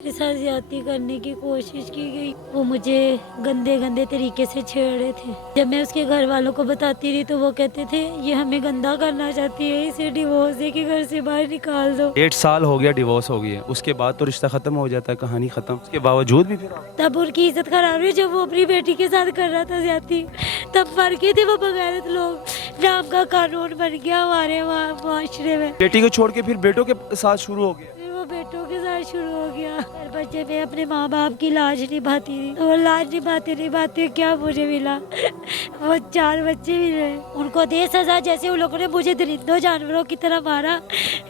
मेरे साथ ज्यादती करने की कोशिश की गई। वो मुझे गंदे गंदे तरीके से छेड़ रहे थे। जब मैं उसके घर वालों को बताती रही तो वो कहते थे ये हमें गंदा करना चाहती है, इसे डिवोर्स दे के घर से बाहर निकाल दो। 1.5 साल हो गया डिवोर्स हो गया, उसके बाद तो रिश्ता खत्म हो जाता है, कहानी खत्म। उसके बावजूद भी फिर तब उनकी इज्जत खराब हुई जब वो अपनी बेटी के साथ कर रहा था ज्यादती। तब मर गए थे वो बगैरत लोग। नाम का कानून बन गया हमारे माशरे में। बेटी को छोड़ के फिर बेटों के साथ शुरू हो गया। फिर वो बेटों के साथ शुरू हो गया। हर बच्चे में अपने माँ बाप की लाज निभाती थी, तो वो लाज निभाते क्या मुझे मिला। वो 4 बच्चे मिले, उनको दे सजा जैसे उन लोगों ने मुझे दरिंदों जानवरों की तरह मारा।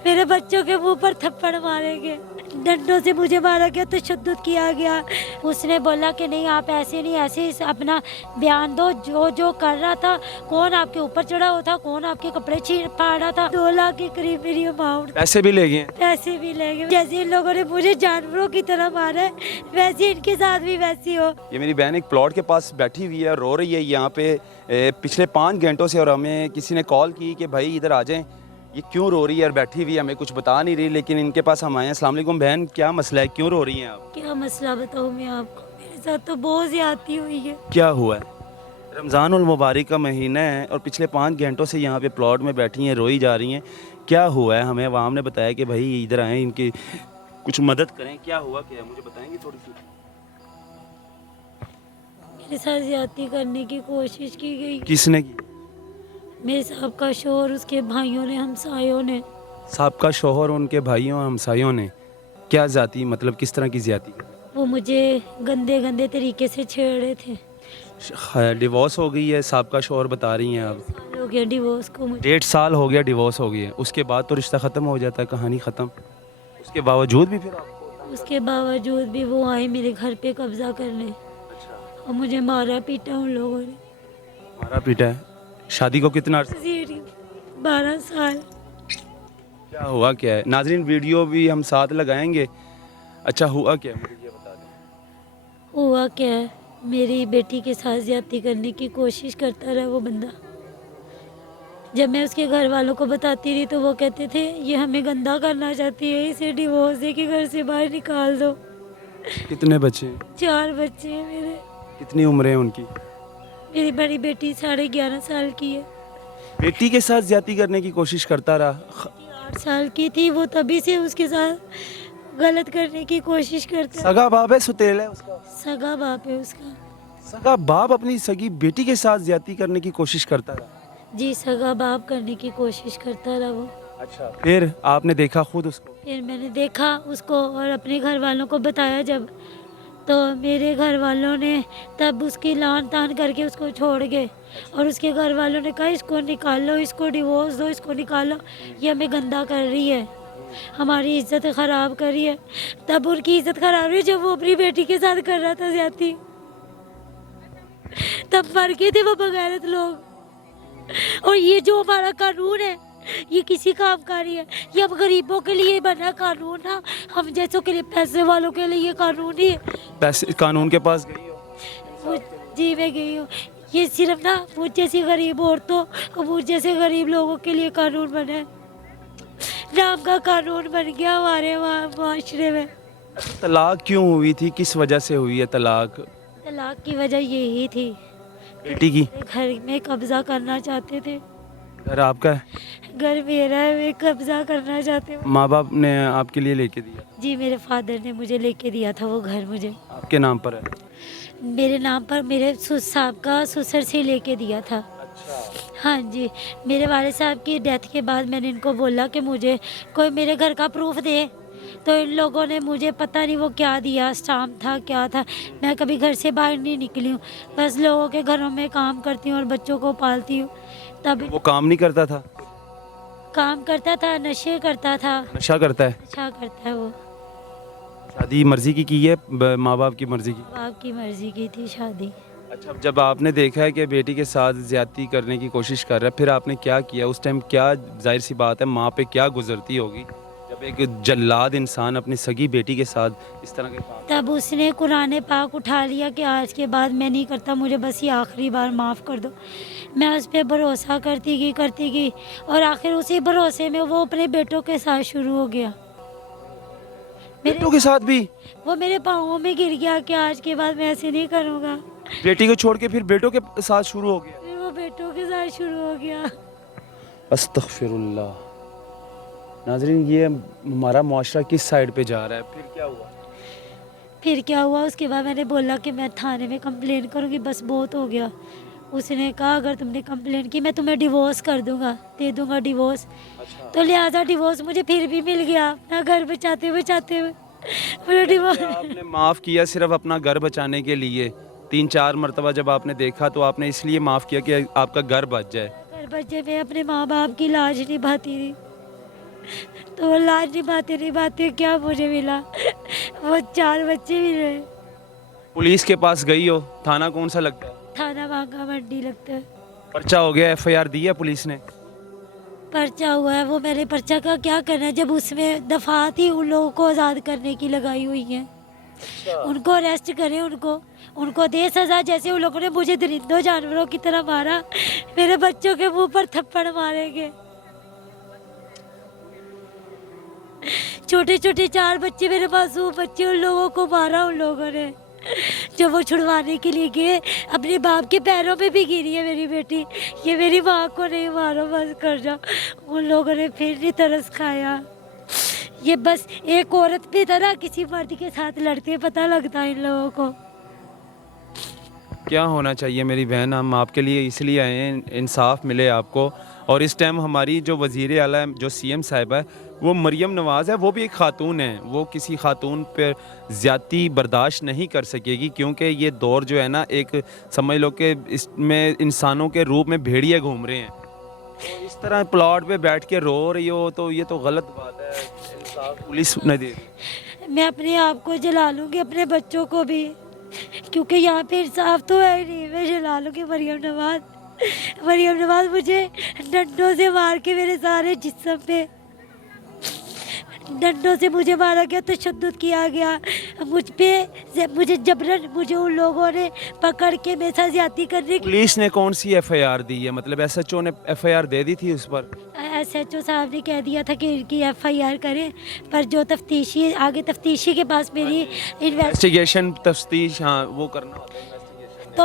मेरे बच्चों के मुंह पर थप्पड़ मारेंगे, डंडों से मुझे मारा गया, तशद्दुद किया गया। उसने बोला कि नहीं आप ऐसे नहीं, ऐसे अपना बयान दो, जो जो कर रहा था, कौन आपके ऊपर चढ़ा हुआ था, कौन आपके कपड़े छीन फाड़ रहा था। 2 लाख के करीब मेरी अमाउंट, पैसे भी ले गए। पैसे भी ले गए। जैसे इन लोगों ने मुझे जानवरों की तरह मारा है, वैसे इनके साथ भी वैसी हो। ये मेरी बहन एक प्लॉट के पास बैठी हुई है, रो रही है यहाँ पे पिछले 5 घंटों से। और हमें किसी ने कॉल की कि भाई इधर आ जाएं, ये क्यों रो रही है और बैठी हुई है, हमें कुछ बता नहीं रही। लेकिन इनके पास हम आए हैं। अस्सलाम वालेकुम बहन, क्या मसला है, क्यों रो रही हैं आप? क्या मसला बताऊँ मैं आपको, मेरे साथ तो बहुत ज्यादती हुई है। क्या हुआ है? रमज़ान उल मुबारक का महीना है और पिछले 5 घंटों से यहाँ पे प्लॉट में बैठी हैं, रोई जा रही हैं। क्या हुआ है? हमें अवाम ने बताया कि भाई इधर आएँ, इनकी कुछ मदद करें। क्या हुआ, क्या है, मुझे बताएंगे थोड़ी सी? मेरे साथ ज्यादती करने की कोशिश की गई। किसने की? मेरे साहब का शोहर, उसके भाइयों ने, हमसायों ने। साहब शोहर, उनके भाइयों और हमसायों ने? क्या ज़ाती, मतलब किस तरह की ज़्यादती? वो मुझे गंदे गंदे तरीके से छेड़ रहे थे। डिवोर्स हो गई है, साहब का शोहर बता रही हैं आप? साल हो गया डिवोर्स को मुझे। 1.5 साल हो गया डिवोर्स हो गया, उसके बाद तो रिश्ता ख़त्म हो जाता है, कहानी ख़त्म। उसके बावजूद भी फिर आपको? उसके बावजूद भी वो आए मेरे घर पे कब्जा करने और मुझे मारा पीटा उन लोगों ने। मारा पीटा है? शादी को कितना अर्सा? 12 साल। क्या हुआ, क्या है? नाजरीन वीडियो भी हम साथ लगाएंगे। अच्छा हुआ क्या है, मुझे ये बता दें। हुआ क्या है, मेरी बेटी के साथ ज्यादती करने की कोशिश करता रहा वो बंदा। जब मैं उसके घर वालों को बताती रही तो वो कहते थे ये हमें गंदा करना चाहती है, इसे डिवोर्स दे के घर से बाहर निकाल दो। कितने बच्चे हैं? 4 बच्चे हैं मेरे। कितनी उम्र है उनकी? मेरी बड़ी बेटी 11.5 साल की है। बेटी के साथ ज्यादती करने की कोशिश करता रहा। 8 साल की थी वो, तभी से उसके साथ गलत करने की कोशिश करता है। सगा बाप है, सुतेल है उसका? सगा बाप है उसका। सगा बाप अपनी सगी बेटी के साथ ज्यादती करने की कोशिश करता रहा? जी, सगा बाप करने की कोशिश करता रहा वो। अच्छा, फिर आपने देखा खुद उसको? फिर मैंने देखा उसको और अपने घर वालों को बताया जब, तो मेरे घर वालों ने तब उसकी लान तान करके उसको छोड़ गए। और उसके घर वालों ने कहा इसको निकाल लो, इसको डिवोर्स दो, इसको निकालो, ये हमें गंदा कर रही है, हमारी इज्जत ख़राब कर रही है। तब उनकी इज्जत ख़राब हुई जब वो अपनी बेटी के साथ कर रहा था ज्यादती। तब मर गए थे वो बगैरत लोग। और ये जो हमारा कानून है ये किसी काम का नहीं है, ये हम गरीबों के लिए बना कानून है, हम जैसों के लिए, पैसे वालों के लिए ये कानून ही है। पैसे कानून के पास गई हो? जी मैं गई हूँ। ये सिर्फ ना मुझ जैसी गरीब औरतों और मुझ जैसे गरीब लोगों के लिए कानून बना है। नाम का कानून बन गया हमारे माशरे में। तलाक क्यों हुई थी, किस वजह से हुई है तलाक? तलाक की वजह यही थी, बेटी की? घर में कब्जा करना चाहते थे। घर आपका है? घर मेरा है, वे कब्जा करना चाहते थे। माँ बाप ने आपके लिए लेके दिया? जी, मेरे फादर ने मुझे लेके दिया था वो घर, मुझे आपके नाम पर है? मेरे नाम पर मेरे साहब का ससुर से लेके दिया था। अच्छा। हाँ जी, मेरे वाले साहब की डेथ के बाद मैंने इनको बोला कि मुझे कोई मेरे घर का प्रूफ दे, तो इन लोगों ने मुझे पता नहीं वो क्या दिया, स्टाम्प था क्या था। मैं कभी घर से बाहर नहीं निकली हूँ, बस लोगों के घरों में काम करती हूँ और बच्चों को पालती हूँ। तब वो काम नहीं करता था? काम करता था, नशे करता था। नशा करता है? अच्छा करता है वो। शादी मर्जी की है, माँ बाप की मर्जी की? बाप की मर्जी की थी शादी। अच्छा, जब आपने देखा है कि बेटी के साथ ज्यादती करने की कोशिश कर रहा है, फिर आपने क्या किया उस टाइम? क्या, जाहिर सी बात है माँ पे क्या गुजरती होगी जब एक जल्लाद इंसान अपनी सगी बेटी के साथ इस तरह के काम? तब उसने कुरान पाक उठा लिया कि आज के बाद मैं नहीं करता, मुझे बस ये आखिरी बार माफ़ कर दो। मैं उस पर भरोसा करती गई और आखिर उसी भरोसे में वो अपने बेटों के साथ शुरू हो गया। बेटों के साथ भी? वो मेरे पाँवों में गिर गया कि आज के बाद मैं ऐसे नहीं करूँगा। बेटी को छोड़ के फिर बेटों के साथ शुरू हो गया? फिर वो बेटों के साथ शुरू हो गया। अस्तगफिरुल्लाह। नाज़रीन, ये हमारा मुआशरा किस साइड पे जा रहा है? फिर क्या हुआ? फिर क्या हुआ, उसके बाद मैंने बोला कि मैं थाने में कंप्लेन करूँगी, बस बहुत हो गया। उसने कहा अगर तुमने कंप्लेन की मैं तुम्हें डिवोर्स कर दूंगा, दे दूंगा डिवोर्स। अच्छा। तो लिहाजा डिवोर्स मुझे फिर भी मिल गया, अपना घर बचाते बचाते मुझे डिवोर्स। आपने माफ़ किया सिर्फ अपना घर बचाने के लिए? 3-4 मरतबा जब आपने देखा तो आपने इसलिए माफ़ किया कि आपका घर बच जाए? घर बच्चे में अपने माँ बाप की लाज निभाती थी, तो वो लाज निभाते क्या मुझे मिला, वो 4 बच्चे मिले। पुलिस के पास गई हो? थाना कौन सा लगता है? थाना बांका मंडी लगता है। पर्चा हो गया? FIR दी है पुलिस ने? पर्चा हुआ है, वो मैंने पर्चा का क्या करना है जब उसमें दफात ही उन लोगों को आज़ाद करने की लगाई हुई है। उनको अरेस्ट करें, उनको दे सजा, जैसे उन लोगों ने मुझे दरिंदों जानवरों की तरह मारा, मेरे बच्चों के मुंह पर थप्पड़ मारेंगे। छोटे छोटे 4 बच्चे, मेरे मासूम बच्चे, उन लोगों को मारा उन लोगों ने। जब वो छुड़वाने के लिए गए, अपने बाप के पैरों पे भी गिरी है मेरी बेटी, ये मेरी माँ को नहीं मारो, बस कर जाओ। उन लोगों ने फिर नहीं तरस खाया। ये बस एक औरत भी तरह किसी मर्द के साथ लड़ते पता लगता है इन लोगों को। क्या होना चाहिए मेरी बहन? हम आपके लिए इसलिए आए हैं, इंसाफ मिले आपको। और इस टाइम हमारी जो वज़ीर आला है, जो CM साहिबा है, वो मरियम नवाज़ है, वो भी एक ख़ातून है। वो किसी ख़ातून पर ज़्यादती बर्दाश्त नहीं कर सकेगी, क्योंकि ये दौर जो है ना, एक समझ लो कि इसमें इंसानों के रूप में भेड़िए घूम रहे हैं। तो इस तरह प्लॉट पे बैठ के रो रही हो तो ये तो गलत बात है। इंसाफ पुलिस नहीं दे रही। मैं अपने आप को जला लूँगी, अपने बच्चों को भी, क्योंकि यहाँ पे इंसाफ तो है ही नहीं। मैं जला लूँगी मरियम नवाज मुझे डंडों से मार के, मेरे सारे जिस्म पे डंडों से मुझे मारा गया, तशद्दुद किया गया मुझे जबरन, मुझे उन लोगों ने पकड़ के मेरे साथ ज्यादती करने की। पुलिस ने कौन सी FIR दी है? मतलब SHO ने FIR दे दी थी उस पर? SHO साहब ने कह दिया था कि इनकी FIR करें, पर जो तफ्तीशी आगे तफ्तीशी के पास मेरी इन्वेस्टिगेशन तफ्तीश, हाँ वो करना होता है investigation। तो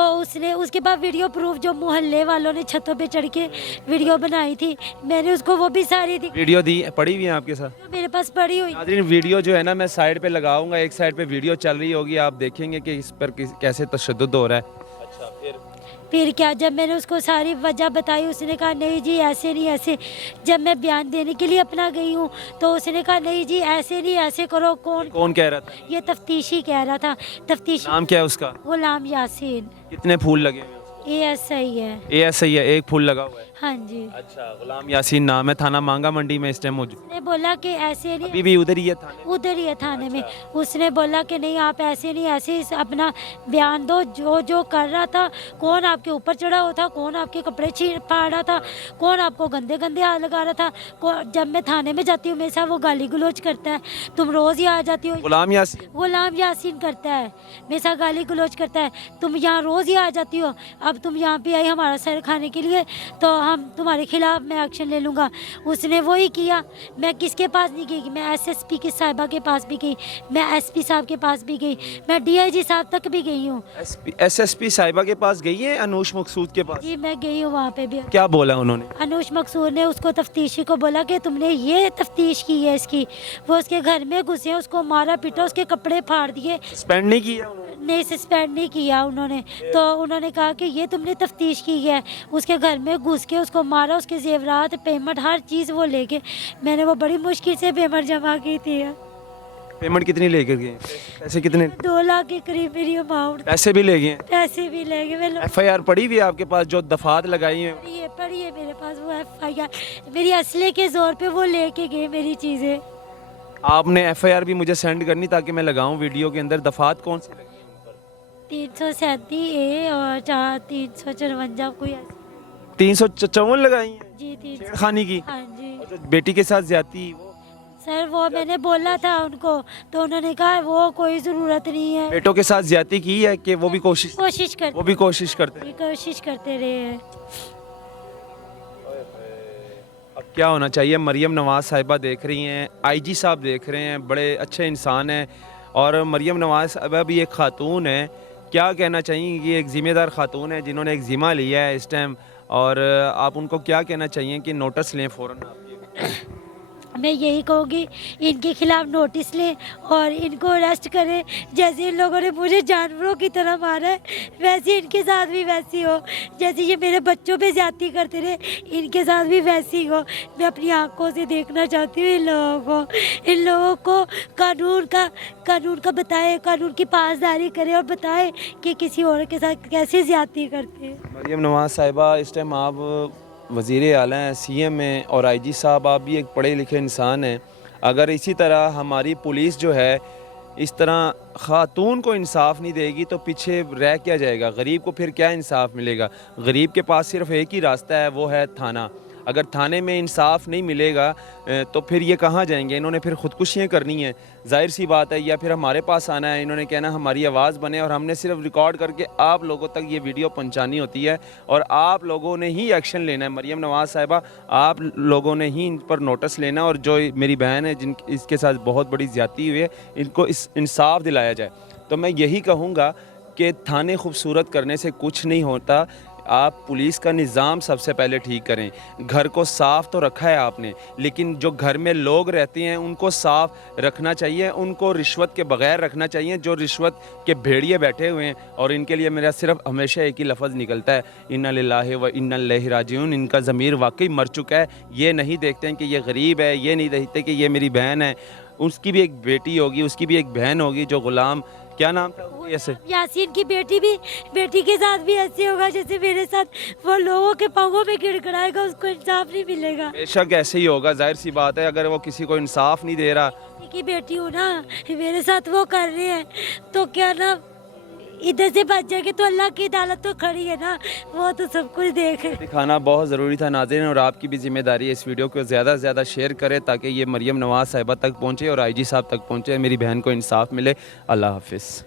उसके बाद वीडियो प्रूफ जो मोहल्ले वालों ने छतों पे चढ़ के वीडियो बनाई थी, मैंने उसको वो भी सारी दी। वीडियो दी पड़ी हुई है आपके साथ? मेरे पास पड़ी हुई। नाज़रीन, वीडियो जो है ना मैं साइड पे लगाऊंगा, एक साइड पे वीडियो चल रही होगी, आप देखेंगे कि इस पर कैसे तशद्दुद हो रहा है। अच्छा, फिर क्या, जब मैंने उसको सारी वजह बताई, उसने कहा नहीं जी ऐसे नहीं ऐसे। जब मैं बयान देने के लिए अपना गई हूँ तो उसने कहा नहीं जी ऐसे नहीं, ऐसे करो। कौन कह रहा था? ये तफ्तीशी कह रहा था। तफ्तीशी नाम क्या है उसका? गुलाम यासीन। कितने फूल लगे हुए हैं? ASI है। ASI है, एक फूल लगा हुआ है। हाँ जी। अच्छा, गुलाम यासीन नाम है, थाना मांगा मंडी में इस टाइम मौजूद। उसने बोला कि ऐसे नहीं, अभी भी उधर ही है थाने? उधर ही है थाने में। उसने बोला कि नहीं आप ऐसे नहीं ऐसे अपना बयान दो, जो जो कर रहा था, कौन आपके ऊपर चढ़ा हुआ था, कौन आपके कपड़े छीन फाड़ रहा था, कौन आपको गंदे गंदे हाथ लगा रहा था। जब मैं थाने में जाती हूँ मेरे साथ वो गाली गलोच करता है, तुम रोज़ ही आ जाती हो। गुलाम यासीन करता है, मेरे साथ गाली गलोच करता है, तुम यहाँ रोज़ ही आ जाती हो, अब तुम यहाँ पे आई हमारा सर खाने के लिए, तो हम तुम्हारे खिलाफ मैं एक्शन ले लूँगा। उसने वही किया। मैं किसके पास नहीं गई, मैं SSP की साहिबा के पास भी गई, मैं SP साहब के पास भी गई, मैं DIG साहब तक भी गई हूँ। SSP साहिबा के पास गई है? अनूश मकसूद के पास? जी मैं गई हूँ वहाँ पे भी। क्या बोला उन्होंने? अनूश मकसूद ने उसको तफ्तीशी को बोला कि तुमने ये तफ्तीश की है इसकी। वो उसके घर में घुसे, उसको मारा पीटा, उसके कपड़े फाड़ दिए। सस्पेंड नहीं किया उन्होंने? नहीं सस्पेंड नहीं किया उन्होंने। तो उन्होंने कहा कि ये तुमने तफ्तीश की है। उसके घर में घुस के उसको मारा, उसके जेवरात, पेमेंट, हर चीज़ वो लेके। मैंने वो बड़ी मुश्किल से पेमेंट जमा की थी। पेमेंट कितनी लेकर गए? पैसे कितने? 2 लाख के करीब मेरी अमाउंट। पैसे भी ले गए? पैसे भी ले गए। FIR पड़ी हुई है आपके पास जो दफात लगाई है? पड़ी है मेरे पास वो FIR, मेरी असले के जोर पे वो लेके गए मेरी चीज़ें। आपने FIR भी मुझे सेंड करनी ताकि मैं लगाऊं वीडियो के अंदर। दफात कौन सी लगी है उन पर? 337A और 354 कोई 354 लगाई हैं जी। 300 खानी की? हाँ जी। और जो बेटी के साथ ज्यादती वो? सर वो मैंने बोला था उनको, तो उन्होंने कहा वो कोई ज़रूरत नहीं है। बेटों के साथ ज्यादती की है कि वो भी कोशिश करते, वो भी कोशिश करते हैं? कोशिश करते रहे हैं। अब क्या होना चाहिए? मरियम नवाज़ साहिबा देख रही हैं, आईजी साहब देख रहे हैं, बड़े अच्छे इंसान हैं और मरियम नवाज़ साहिबा भी एक ख़ातून है। क्या कहना चाहेंगी? ये एक ज़िम्मेदार ख़ातून है जिन्होंने एक ज़िम्मा लिया है इस टाइम, और आप उनको क्या कहना चाहिए कि नोटिस लें फ़ौरन आप ये? मैं यही कहूँगी इनके खिलाफ नोटिस लें और इनको अरेस्ट करें। जैसे इन लोगों ने मुझे जानवरों की तरह मारा है वैसे इनके साथ भी वैसी हो। जैसे ये मेरे बच्चों पे ज्यादती करते रहे इनके साथ भी वैसी हो। मैं अपनी आंखों से देखना चाहती हूँ इन लोगों को कानून का बताए, कानून की पासदारी करे और बताए कि किसी और के साथ कैसे ज्यादती करते हैं। मरियम नवाज़ साहिबा, इस टाइम आप वज़ीर आला हैं, सीएम हैं और आईजी साहब आप भी एक पढ़े लिखे इंसान हैं। अगर इसी तरह हमारी पुलिस जो है इस तरह ख़ातून को इंसाफ नहीं देगी तो पीछे रह क्या जाएगा? गरीब को फिर क्या इंसाफ मिलेगा? गरीब के पास सिर्फ एक ही रास्ता है, वो है थाना। अगर थाने में इंसाफ नहीं मिलेगा तो फिर ये कहाँ जाएंगे? इन्होंने फिर ख़ुदकुशियाँ करनी है, ज़ाहिर सी बात है, या फिर हमारे पास आना है। इन्होंने कहना हमारी आवाज़ बने और हमने सिर्फ रिकॉर्ड करके आप लोगों तक ये वीडियो पहुंचानी होती है और आप लोगों ने ही एक्शन लेना है। मरियम नवाज़ साहिबा, आप लोगों ने ही इन पर नोटिस लेना और जो मेरी बहन है जिन इसके साथ बहुत बड़ी ज़्यादती हुई है इनको इंसाफ दिलाया जाए। तो मैं यही कहूँगा कि थाने खूबसूरत करने से कुछ नहीं होता। आप पुलिस का निज़ाम सबसे पहले ठीक करें। घर को साफ़ तो रखा है आपने, लेकिन जो घर में लोग रहते हैं उनको साफ़ रखना चाहिए, उनको रिश्वत के बग़ैर रखना चाहिए। जो रिश्वत के भेड़िए बैठे हुए हैं और इनके लिए मेरा सिर्फ हमेशा एक ही लफ्ज़ निकलता है, इन्ना लिल्लाहि व इन्ना इलैहि राजिऊन। इनका ज़मीर वाकई मर चुका है। ये नहीं देखते हैं कि ये गरीब है, ये नहीं देखते कि ये मेरी बहन है। उसकी भी एक बेटी होगी, उसकी भी एक बहन होगी जो ग़ुलाम, क्या नाम था ऐसे, यासीन की बेटी के साथ भी ऐसे होगा जैसे मेरे साथ। वो लोगों के पाँवों में गिड़गिड़ाएगा, उसको इंसाफ नहीं मिलेगा। बेशक ऐसे ही होगा, जाहिर सी बात है। अगर वो किसी को इंसाफ नहीं दे रहा, की बेटी हूँ ना, मेरे साथ वो कर रहे हैं तो क्या ना इधर से बच जाएगी तो अल्लाह की अदालत तो खड़ी है ना, वो तो सब कुछ देख। दिखाना बहुत ज़रूरी था नाज़रीन, और आपकी भी जिम्मेदारी है इस वीडियो को ज़्यादा से ज़्यादा शेयर करें ताकि ये मरियम नवाज़ साहिबा तक पहुँचे और आईजी साहब तक पहुँचे, मेरी बहन को इंसाफ मिले। अल्लाह हाफिज़।